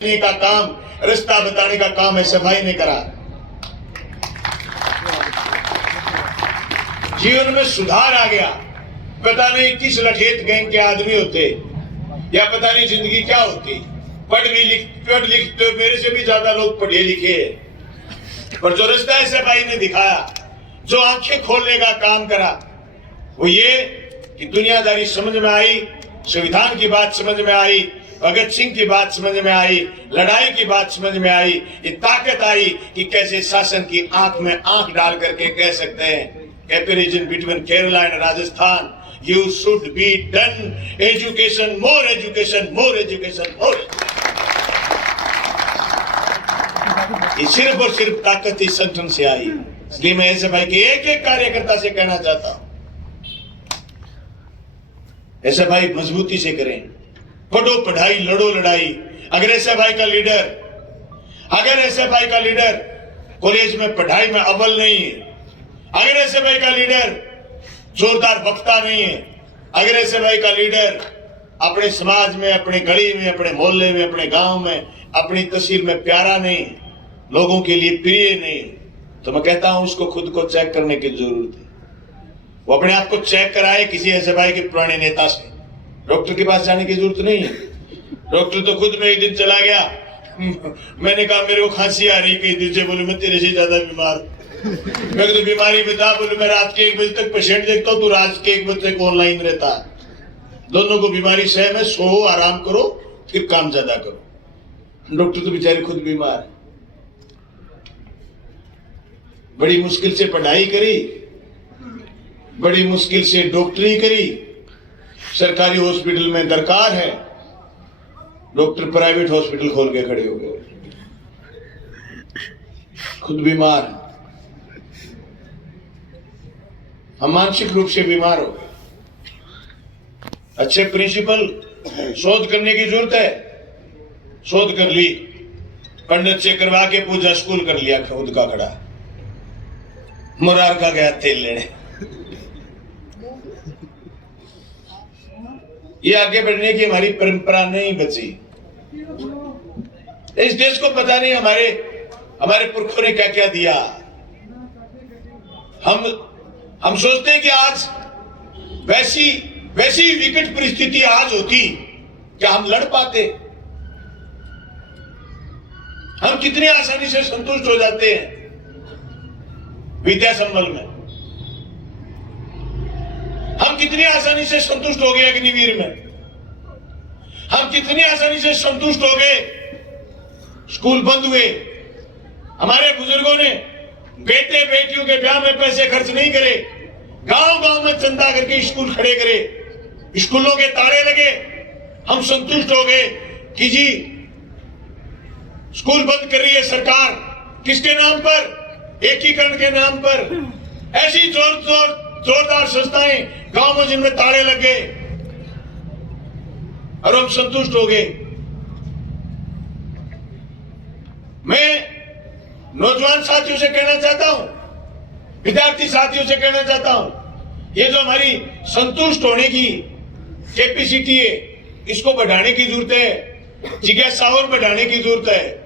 का काम, रास्ता बताने का काम एसएफआई ने करा। जीवन में सुधार आ गया। पता नहीं किस लठेत गैंग के आदमी होते या पता नहीं जिंदगी क्या होती। पढ़ लिख तो मेरे से भी ज्यादा लोग पढ़े लिखे हैं, पर जो रास्ता एसएफआई ने दिखाया, जो आंखें खोलने का काम करा, वो ये कि दुनियादारी समझ में आई, संविधान की बात समझ में आई, भगत सिंह की बात समझ में आई, लड़ाई की बात समझ में आई, ये ताकत आई कि कैसे शासन की आंख में आंख डाल करके कह सकते हैं comparison between Kerala and Rajasthan, you should be done education, more education, more education, more. ये सिर्फ और सिर्फ ताकत इस संगठन से आई। इसलिए मैं ऐसे भाई के एक एक कार्यकर्ता से कहना चाहता हूं, ऐसे भाई मजबूती से करें, पढ़ो पढ़ाई, लड़ो लड़ाई। अगर एसएफआई का लीडर कॉलेज में पढ़ाई में अव्वल नहीं है, अगर एसएफआई का लीडर जोरदार वक्ता नहीं है, अगर एसएफआई का लीडर अपने समाज में, अपने गली में, अपने मोहल्ले में, अपने गांव में, अपनी तस्वीर में प्यारा नहीं, लोगों के लिए प्रिय नहीं, तो मैं कहता हूं उसको खुद को चेक करने की जरूरत है। वो अपने आप को चेक कराए किसी एसएफआई के पुराने नेता से। डॉक्टर के पास जाने की जरूरत नहीं है। डॉक्टर तो खुद में एक दिन चला गया, मैंने कहा मेरे को खांसी आ रही, कई दिन से, बोले मैं तेरे से ज्यादा बीमार। मैं तो बीमारी बता, बोले मैं रात के 1 बजे तक पेशेंट देखता हूँ, तू रात के 1 बजे तक ऑनलाइन रहता है। दोनों को बीमारी सहम है, सो आराम करो, फिर काम ज्यादा करो। डॉक्टर तो बेचारे खुद बीमार है। बड़ी मुश्किल से पढ़ाई करी, बड़ी मुश्किल से डॉक्टरी करी, सरकारी हॉस्पिटल में दरकार है, डॉक्टर प्राइवेट हॉस्पिटल खोल के खड़े हो गए, खुद बीमार। हम मानसिक रूप से बीमार हो गए। अच्छे प्रिंसिपल शोध करने की जरूरत है, शोध कर ली, पंडित से करवा के पूजा स्कूल कर लिया खुद का खड़ा, मुरार का गया तेल लेने। ये आगे बढ़ने की हमारी परंपरा नहीं बची। इस देश को पता नहीं हमारे पुरखों ने क्या क्या दिया। हम सोचते हैं कि आज वैसी विकट परिस्थिति आज होती, क्या हम लड़ पाते? हम कितनी आसानी से संतुष्ट हो जाते हैं विद्या संबल में। हम कितनी आसानी से संतुष्ट हो गए अग्निवीर में। हम कितनी आसानी से संतुष्ट हो गए, स्कूल बंद हुए। हमारे बुजुर्गों ने बेटे बेटियों के ब्याह में पैसे खर्च नहीं करे, गांव-गांव में चंदा करके स्कूल खड़े करे, स्कूलों के ताले लगे। हम संतुष्ट हो गए कि जी स्कूल बंद कर रही है सरकार, किसके नाम पर? एकीकरण के नाम पर। ऐसी जोरदार संस्थाएं गांव में जिनमें ताले लग गए और हम संतुष्ट हो गए। मैं नौजवान साथियों से कहना चाहता हूं, विद्यार्थी साथियों से कहना चाहता हूं, ये जो हमारी संतुष्ट होने की कैपेसिटी है, इसको बढ़ाने की जरूरत है, जिज्ञासा और बढ़ाने की जरूरत है।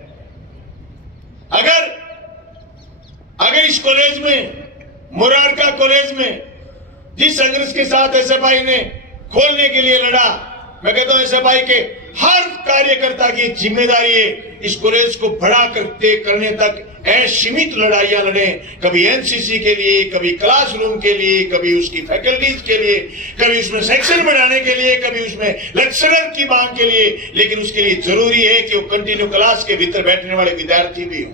अगर इस कॉलेज में, मुरारका कॉलेज में, जिस संघर्ष के साथ एसएफआई ने खोलने के लिए लड़ा, मैं कहता हूं एसएफआई के हर कार्यकर्ता की जिम्मेदारी है इस कॉलेज को बड़ा करने तक असीमित लड़ाइयां लड़े। कभी एनसीसी के लिए, कभी क्लासरूम के लिए, कभी उसकी फैकल्टीज के लिए, कभी उसमें सेक्शन बढ़ाने के लिए, कभी उसमें लेक्चरर की मांग के लिए। लेकिन उसके लिए जरूरी है कि वो कंटिन्यू क्लास के भीतर बैठने वाले विद्यार्थी भी हों।